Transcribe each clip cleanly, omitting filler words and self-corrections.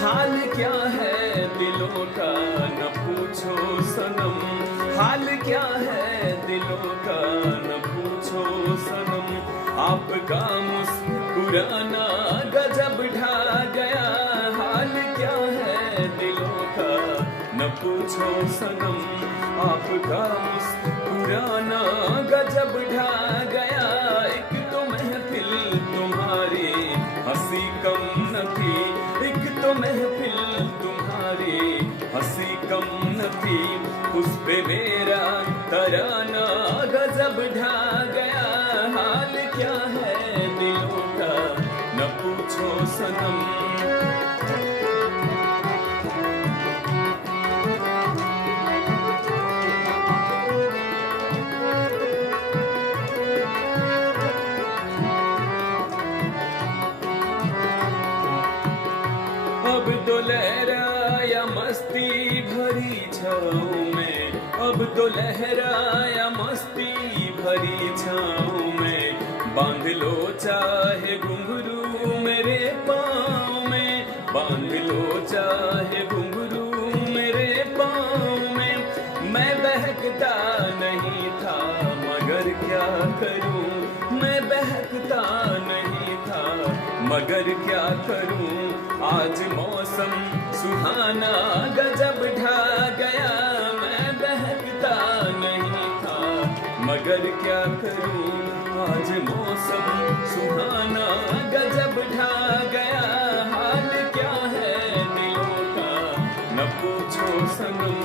हाल क्या है दिलों का न पूछो सनम, हाल क्या है दिलों का न पूछो सनम। आपका मुस्कुराना गजब ढा गया, हाल क्या है दिलों का न पूछो सनम। आपका मुस्कुराना गजब ढा गया, एक तो महफिल तुम्हारी हंसी कम न थी, एक तो महफिल तुम्हारी हंसी कम न थी, उस पे मेरा तराना गजब ढा गया। हाल क्या है दिलों का न पूछो सनम। अब तो लहराया मस्ती भरी छाँव में, अब तो लहराया मस्ती भरी छाँव में। बांध लो चाहे घुंघरू मेरे पाँव में, बांध लो चाहे घुंघरू मेरे पाँव में। मैं बहकता नहीं था मगर क्या करूं, मैं बहकता नहीं था मगर क्या करूं। आज मौसम सुहाना गजब ढा गया, मैं बहकता नहीं था मगर क्या करूं। आज मौसम सुहाना गजब ढा गया, हाल क्या है दिलों का न पूछो सनम।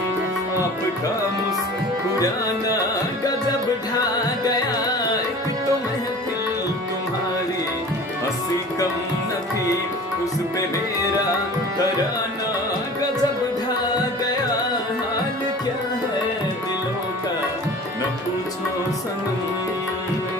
आपका मुस्कुराना गजब ढा गया, एक तो महफिल तुम्हारी हंसी कम न थी, उस पे मेरा तराना गजब ढा गया। हाल क्या है दिलों का न पूछो सनम।